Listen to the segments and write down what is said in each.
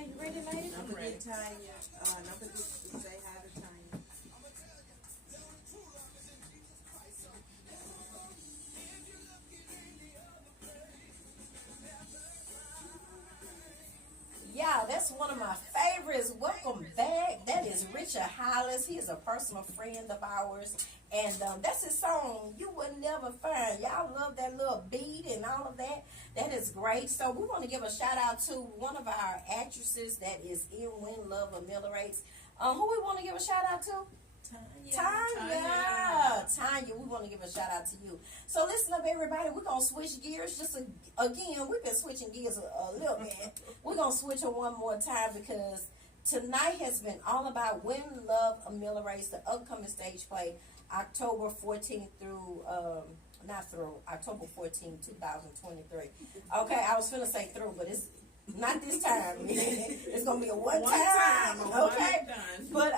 Okay, you ready, lady? I'm Don't ready. forget Tanya. Don't forget to say hi to Tanya. Yeah, that's one of my favorites. Welcome back. That is Richard Hollis. He is a personal friend of ours. And that's his song, You Would Never Find. Y'all love that little beat and all of that. That is great. So we want to give a shout out to one of our actresses that is in When Love Ameliorates. Who we want to give a shout out to? Tanya, we want to give a shout out to you. So listen up, everybody. We're going to switch gears. Again, we've been switching gears a little bit. We're going to switch it one more time because tonight has been all about When Love Ameliorates, the upcoming stage play, October 14th through, October 14th, 2023. Okay, I was going to say through, but it's not this time. It's gonna be a one time. Okay. But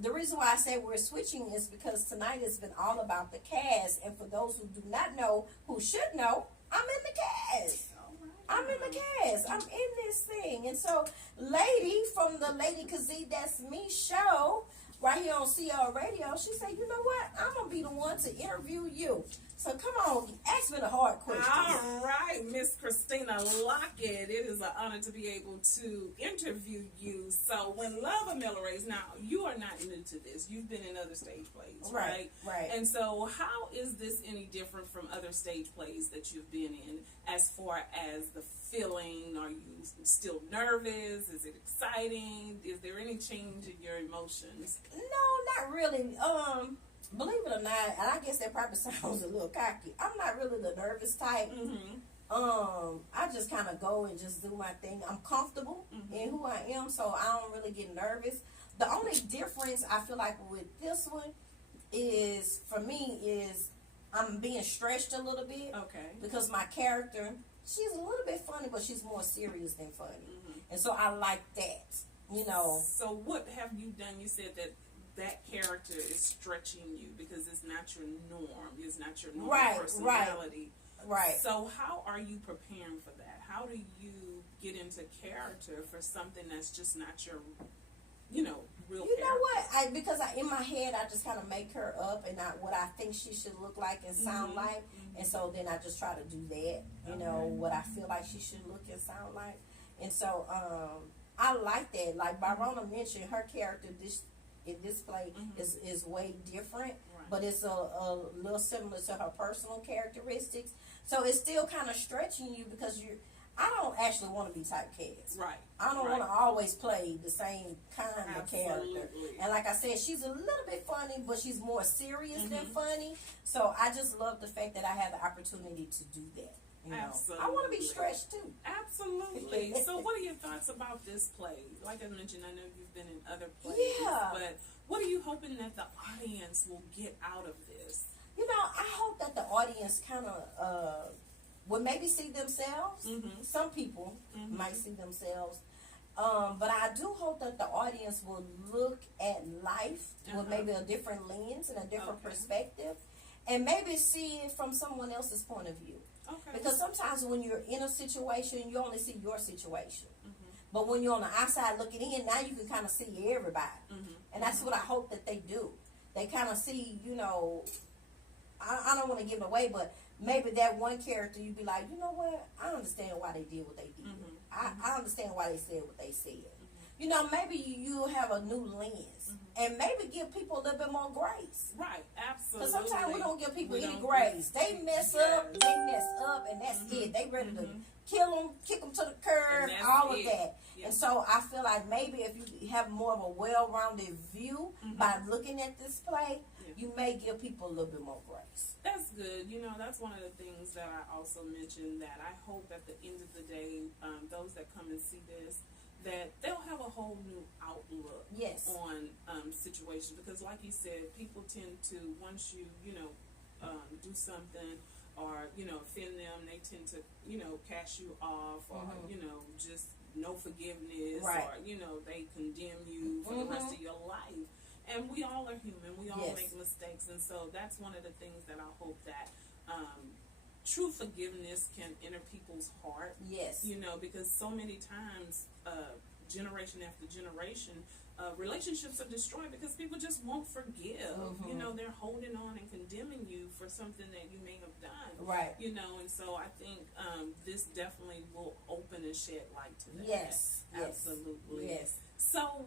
the reason why I say we're switching is because tonight has been all about the cast, and for those who do not know, who should know, I'm in the cast. I'm in the cast. I'm in this thing. And so lady from the Lady Kazee That's Me show right here on CL Radio, she said, you know what? I'm gonna be the one to interview you. So come on, ask me the hard questions. All right, Miss Christina Lockett. It is an honor to be able to interview you. So when Love Ameliorates, now you are not new to this. You've been in other stage plays, right? Right. And so how is this any different from other stage plays that you've been in as far as the feeling? Are you still nervous? Is it exciting? Is there any change in your emotions? No, not really. Believe it or not, and I guess that probably sounds a little cocky, I'm not really the nervous type. I just kind of go and just do my thing. I'm comfortable in who I am, so I don't really get nervous. The only difference I feel like with this one is, for me, is I'm being stretched a little bit. Okay. Because my character, she's a little bit funny, but she's more serious than funny. And so I like that, you know. So what have you done? You said that character is stretching you because it's not your norm. It's not your normal personality. Right. So how are you preparing for that? How do you get into character for something that's just not your, real You character? know what? Because in my head, I just kind of make her up and what I think she should look like and sound like. And so then I just try to do that, what I feel like she should look and sound like. And so I like that. Like Byrona mentioned, her character in this play is way different, but it's a little similar to her personal characteristics. So it's still kind of stretching you because I don't actually want to be typecast. Right. I don't want to always play the same kind of character. And like I said, she's a little bit funny, but she's more serious than funny. So I just love the fact that I have the opportunity to do that. Absolutely. I want to be stretched too. Absolutely. So what are your thoughts about this play? Like I mentioned, I know you've been in other plays. Yeah. But what are you hoping that the audience will get out of this? I hope that the audience kind of will maybe see themselves. Some people might see themselves. But I do hope that the audience will look at life with maybe a different lens and a different perspective. And maybe see it from someone else's point of view. Okay. Because sometimes when you're in a situation, you only see your situation. But when you're on the outside looking in, now you can kind of see everybody. And that's what I hope that they do. They kind of see, I don't want to give it away, but maybe that one character, you'd be like, you know what? I understand why they did what they did. I understand why they said what they said. Maybe you'll have a new lens. And maybe give people a little bit more grace. Right, absolutely. Because sometimes we don't give people any grace. They mess up, and that's it. They ready to kill them, kick them to the curb, all of that. And so I feel like maybe if you have more of a well-rounded view by looking at this play, you may give people a little bit more grace. That's good. That's one of the things that I also mentioned, that I hope at the end of the day, those that come and see this, that they'll have a whole new outlook on situations. Because like you said, people tend to, once you, do something or, offend them, they tend to, cast you off or, just no forgiveness or, they condemn you for the rest of your life. And we all are human. We all make mistakes. And so that's one of the things that I hope that true forgiveness can enter people's heart. Yes. You know, because so many times, generation after generation, relationships are destroyed because people just won't forgive. You know, they're holding on and condemning you for something that you may have done. Right. You know, and so I think this definitely will open and shed light to that. Yes. Absolutely. Yes. So,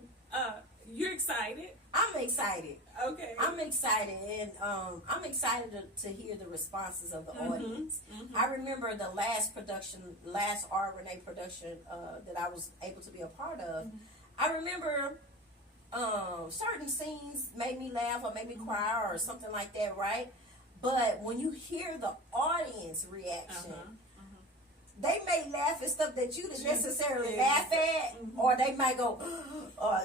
you're excited? I'm excited. Okay. I'm excited, and I'm excited to hear the responses of the audience. I remember the last RNA production that I was able to be a part of. I remember certain scenes made me laugh or made me cry or something like that, right? But when you hear the audience reaction, they may laugh at stuff that you didn't necessarily laugh at, or they might go,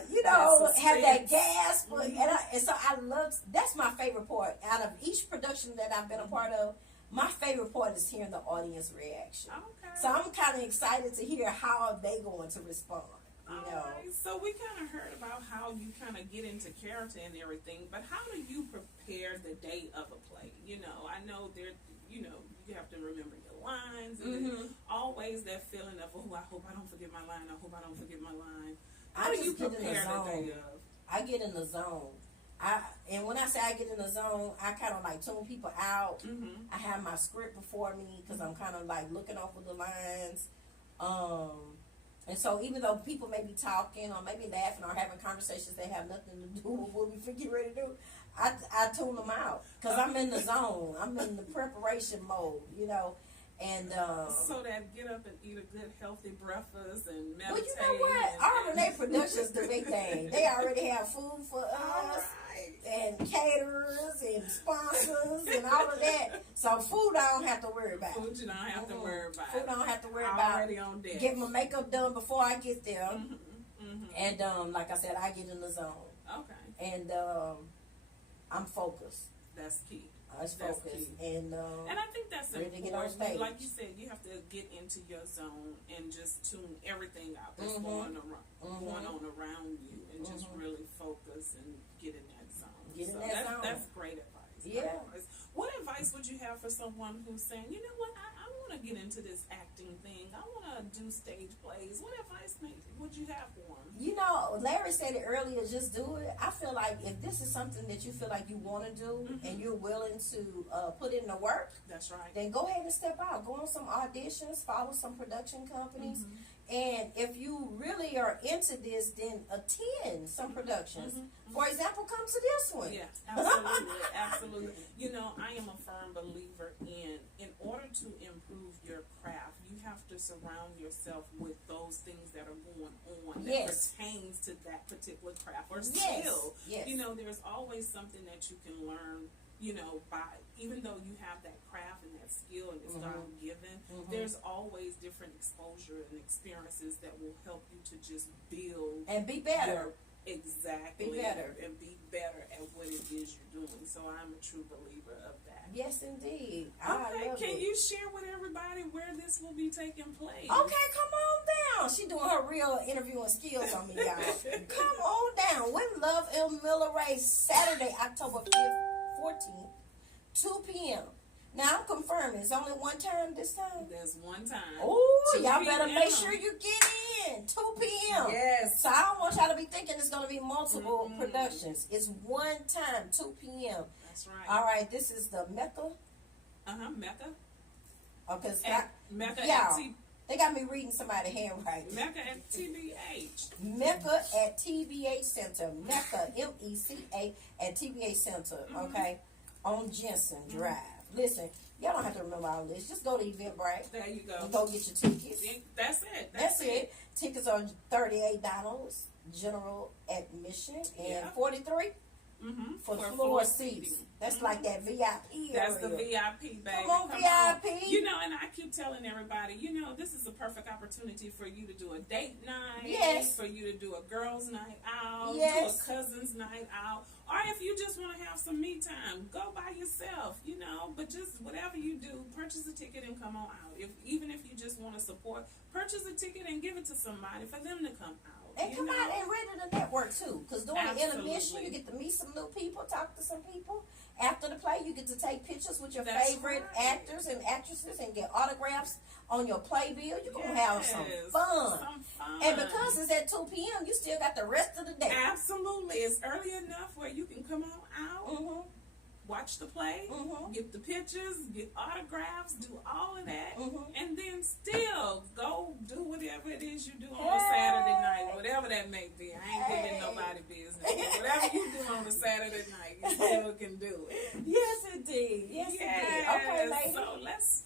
you know, have that gasp. And so I love, that's my favorite part. Out of each production that I've been a part of, my favorite part is hearing the audience reaction. Okay. So I'm kind of excited to hear how they going to respond. You know. Right. So we kind of heard about how you kind of get into character and everything, but how do you prepare the day of a play? You know, I know you have to remember your lines, and always that feeling of, oh, I hope I don't forget my line. I hope I don't forget my line. How do you prepare the day of? I get in the zone. And when I say I get in the zone, I kind of like tune people out. I have my script before me because I'm kind of like looking over the lines. And so even though people may be talking or maybe laughing or having conversations that have nothing to do with what we get ready to do, I tune them out because I'm in the zone. I'm in the preparation mode, you know. And so that get up and eat a good healthy breakfast and meditate. Well, you know what? RNA Productions the big thing. They already have food for us. And caterers and sponsors and all of that. So food I don't have to worry about. Food you don't have to worry about. Food I don't have to worry about. Already on deck. Get my makeup done before I get there. And like I said, I get in the zone. Okay. And I'm focused. That's key. I was focused. And I think that's ready to get on important. stage. Like you said, you have to get into your zone and just tune everything out that's going on around you, and just really focus and get in that zone. Get in that zone. That's great advice. Yeah. What advice would you have for someone who's saying, you know what, I want to get into this acting thing. I want to do stage plays. What advice would you have for them? You know, Larry said it earlier, just do it. I feel like if this is something that you feel like you want to do and you're willing to put in the work, that's right. Then go ahead and step out. Go on some auditions, follow some production companies. And if you really are into this, then attend some productions. For example, come to this one. Yeah, absolutely, absolutely. You know, I am a firm believer in order to improve your craft, you have to surround yourself with those things that are going on that pertains to that particular craft or skill. Yes. You know, there's always something that you can learn, you know, by, even though you have that craft and that skill and it's God given, there's always different exposure and experiences that will help you to just build and be better. Exactly. Be better. And be better at what it is you're doing. So I'm a true believer of that. Yes, indeed. Okay, can you share with everybody where this will be taking place? Okay, come on down. She doing her real interviewing skills on me, y'all. Come on down. With Love in Miller Ray, Saturday, October 14th, 2 p.m. Now, I'm confirming. It's only one time this time? There's one time. Oh, y'all better make sure you get in. 2 p.m. Yes. So I don't want y'all to be thinking it's going to be multiple productions. It's one time, 2 p.m. That's right. All right, this is the Mecca. Mecca. Okay, Mecca they got me reading somebody's handwriting. Mecca at TBH. Mecca at TBH Center. Mecca, M-E-C-A at TBH Center, okay? On Jensen Drive. Listen, y'all don't have to remember all this. Just go to Eventbrite. There you go. And go get your tickets. That's it. That's it. Tickets are $38, general admission, and $43 for floor seats. That's like that VIP area. That's the VIP, baby. Come on, VIP. You know, and I keep telling everybody, you know, this is a perfect opportunity for you to do a date night. Yes. For you to do a girls' night out. Yes. Do a cousin's night out. Or if you just want to have some me time, go by yourself, you know. But just whatever you do, purchase a ticket and come on out. Even if you just want to support, purchase a ticket and give it to somebody for them to come out. And come out and ready to network too. Because during the intermission, you get to meet some new people, talk to some people, After the play, you get to take pictures with your That's favorite right. actors and actresses and get autographs on your playbill. You're going to have some fun. And because it's at 2 p.m., you still got the rest of the day. Absolutely. It's early enough where you can come on out, watch the play, get the pictures, get autographs, do all of that, and then still go do whatever it is you do on a Saturday night, whatever that may be. I ain't giving nobody business. But whatever you do on a Saturday night, you still can do it. Yes, indeed. Yes, indeed. Okay, lady. So let's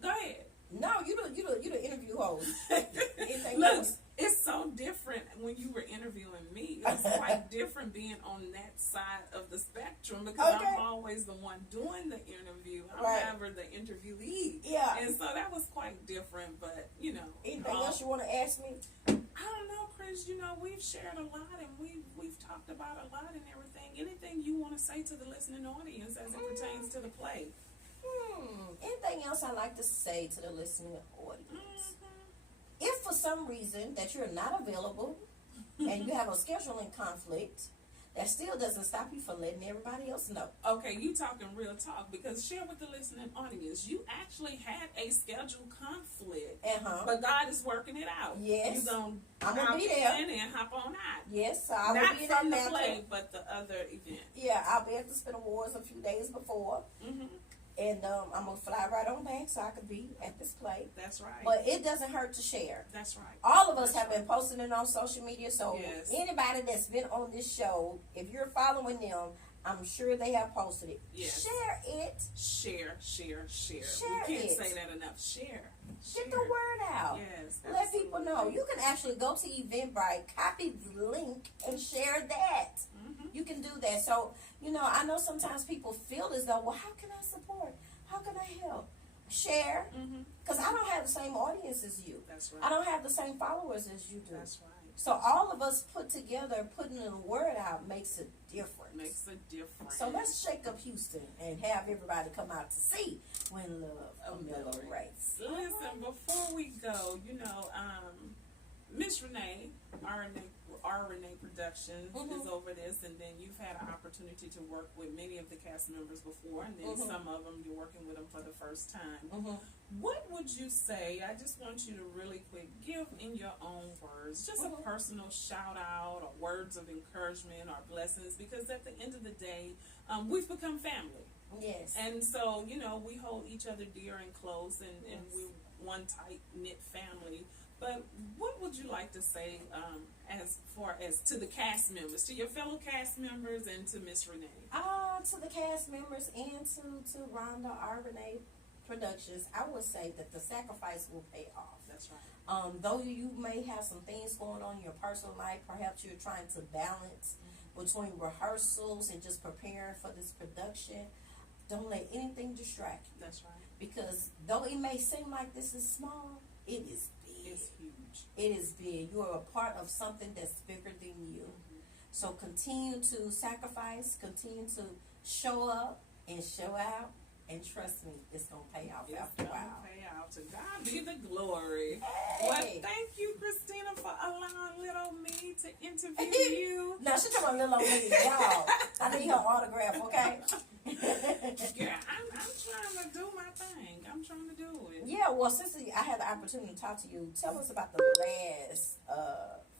go ahead. No, you the interview host. Look, it's so different when you were interviewing me. It's quite different being on that side of the spectrum because I'm always the one doing the interview. I'm never the interviewee. Yeah. And so that was quite different, but, you know. Anything else you want to ask me? I don't know, Chris. You know, we've shared a lot and we've talked about a lot and everything. Anything you want to say to the listening audience as it pertains to the play? Anything else I'd like to say to the listening audience? If for some reason that you're not available and you have a scheduling conflict, that still doesn't stop you from letting everybody else know. Okay, you talking real talk because share with the listening audience. You actually had a scheduled conflict, but God is working it out. Yes, I'm gonna be there and hop on out. Yes, so I will not be from there the play, but the other event. Yeah, I'll be at the Spin Awards a few days before. And I'm going to fly right on back so I could be at this play. That's right. But it doesn't hurt to share. That's right. All of us have been posting it on social media. So anybody that's been on this show, if you're following them, I'm sure they have posted it. Yes. Share it. Share. We can't say that enough. Share. Get the word out. Yes. Let people know. You can actually go to Eventbrite, copy the link, and share that. You can do that. So, you know, I know sometimes people feel as though, well, how can I support? How can I help? Share. Because I don't have the same audience as you. That's right. I don't have the same followers as you do. That's right. So all of us put together, putting the word out makes a difference. Makes a difference. So let's shake up Houston and have everybody come out to see When Love a Mellow Race. Listen, before we go, you know, Miss Renee, our Renee Productions is over this, and then you've had an opportunity to work with many of the cast members before, and then some of them you're working with them for the first time. What would you say? I just want you to really quick give in your own words, just a personal shout out or words of encouragement or blessings, because at the end of the day, we've become family. Yes. And so, you know, we hold each other dear and close, and we're one tight knit family. But what would you like to say as far as to the cast members, to your fellow cast members, and to Miss Renee? To the cast members and to Rhonda, our Renee Productions, I would say that the sacrifice will pay off. That's right. Though you may have some things going on in your personal life, perhaps you're trying to balance between rehearsals and just preparing for this production, don't let anything distract you. That's right. Because though it may seem like this is small, it is big. It's huge. It is big. You are a part of something that's bigger than you. So continue to sacrifice, continue to show up and show out, and trust me, it's going to pay off after a while. Pay out. To God be the glory. Hey. Well, thank you, Christina, for allowing little me to interview you. No, she's talking about little old me, y'all. I need her autograph, okay? Yeah, I'm trying to do my thing. I'm trying to do it. Yeah, well, since I had the opportunity to talk to you, tell us about the last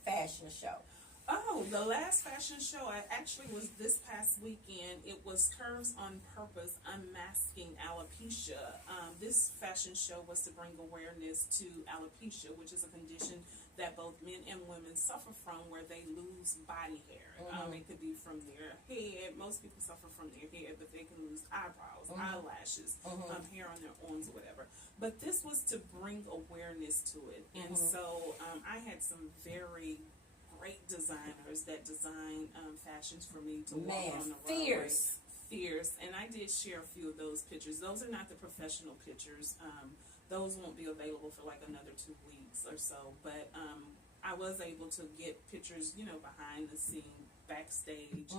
fashion show. Oh, the last fashion show actually was this past weekend. It was Curves on Purpose, Unmasking Alopecia. This fashion show was to bring awareness to alopecia, which is a condition that both men and women suffer from, where they lose body hair. It could be from their head. Most people suffer from their head, but they can lose eyebrows, eyelashes, hair on their arms or whatever. But this was to bring awareness to it. And so I had some very great designers that design fashions for me to walk on the runway. Fierce. And I did share a few of those pictures. Those are not the professional pictures. Those won't be available for like another 2 weeks or so. But I was able to get pictures, you know, behind the scene, backstage,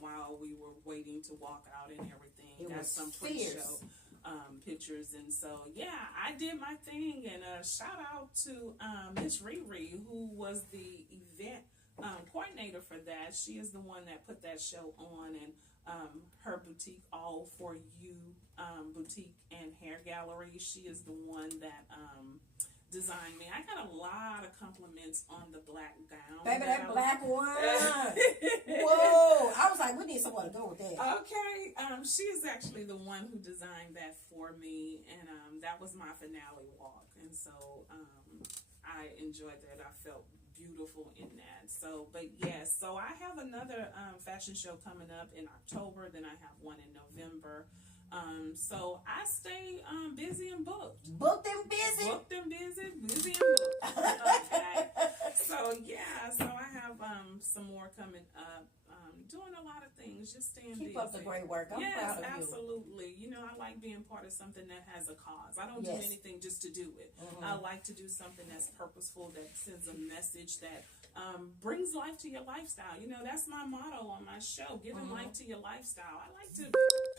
while we were waiting to walk out and everything. Got some pre-show pictures. And so, yeah, I did my thing. And shout out to Miss Riri, who was the event coordinator for that. She is the one that put that show on, and her boutique, All For You boutique and hair gallery. She is the one that designed me. I got a lot of compliments on the black gown. Baby, that black one. Whoa. I was like, we need someone to go with that. Okay. She is actually the one who designed that for me, and that was my finale walk. And so I enjoyed that. I felt beautiful in that. So, but yes, so I have another fashion show coming up in October. Then I have one in November. So I stay busy and booked. Booked and busy. Booked and busy and booked. Okay. So yeah, so I have some more coming up. Doing a lot of things, just staying busy. Keep up the great work. I'm proud of you. Absolutely. You know, I like being part of something that has a cause. I don't do anything just to do it. I like to do something that's purposeful, that sends a message, that brings life to your lifestyle. You know, that's my motto on my show, giving life to your lifestyle. I like to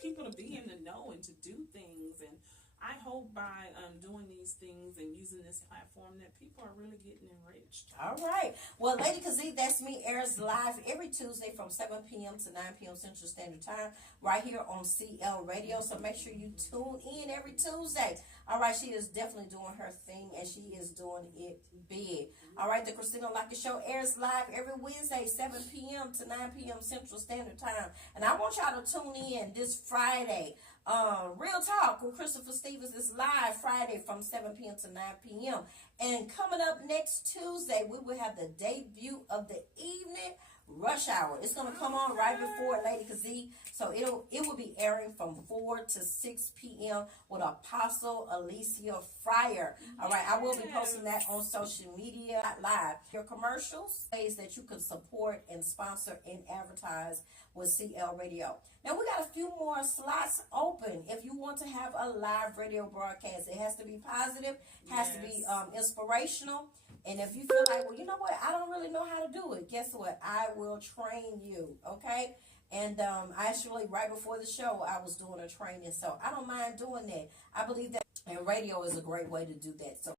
people to be in the know and to do things, and I hope by doing these things and using this platform that people are really getting enriched. All right. Well, Lady Kazee, That's Me airs live every Tuesday from 7 p.m. to 9 p.m. Central Standard Time right here on CL Radio. So make sure you tune in every Tuesday. All right. She is definitely doing her thing, and she is doing it big. All right. The Christina Lockett Show airs live every Wednesday, 7 p.m. to 9 p.m. Central Standard Time. And I want y'all to tune in this Friday. Real Talk with Christopher Stevens is live Friday from 7 p.m. to 9 p.m. And coming up next Tuesday, we will have the debut of the evening, Rush Hour. It's going to come on right before Lady Kazee. So it will be airing from 4 to 6 p.m. with Apostle Alicia Fryer. All right, I will be posting that on social media live. Your commercials, ways that you can support and sponsor and advertise with CL Radio. Now, we got a few more slots open. If you want to have a live radio broadcast, it has to be positive, has to be inspirational. And if you feel like, well, you know what, I don't really know how to do it, guess what? I will train you, okay? And actually, right before the show, I was doing a training, so I don't mind doing that. I believe that, and radio is a great way to do that. So,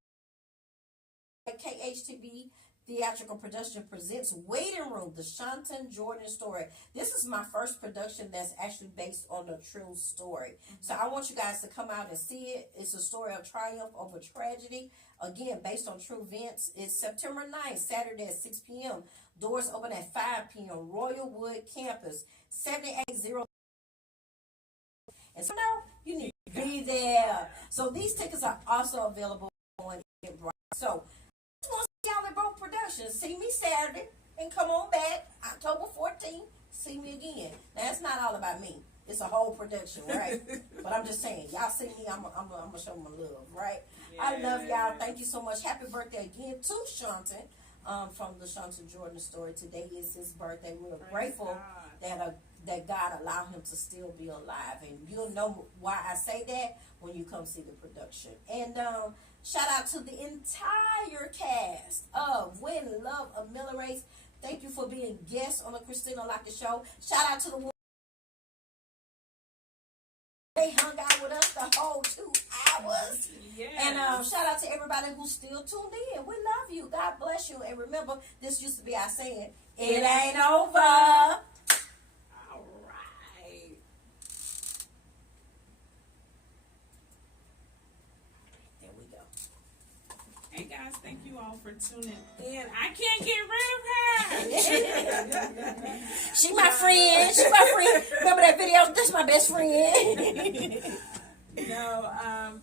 KHTV Theatrical Production presents Waiting Room, the Shanton Jordan story. This is my first production that's actually based on a true story. So I want you guys to come out and see it. It's a story of triumph over tragedy. Again, based on true events. It's September 9th, Saturday at 6 p.m. Doors open at 5 p.m. Royal Wood Campus, 780. And so now you need to be there. So these tickets are also available on Eventbrite. So y'all at both productions. See me Saturday and come on back October 14th. See me again. Now it's not all about me. It's a whole production, right? But I'm just saying, y'all see me, I'm gonna show my love, right? Yes. I love y'all. Thank you so much. Happy birthday again to Shanton from the Shanton Jordan story. Today is his birthday. We're grateful that God allowed him to still be alive, and you'll know why I say that when you come see the production. And shout out to the entire cast of When Love Ameliorates. Thank you for being guests on the Christina Lockett Show. Shout out to the they hung out with us the whole 2 hours. Yes. And shout out to everybody who's still tuned in. We love you. God bless you. And remember, this used to be our saying, it ain't over. All right. There we go. Hey guys, thank you all for tuning in. I can't get rid of her. She my friend. She my friend. Remember that video? That's my best friend. No,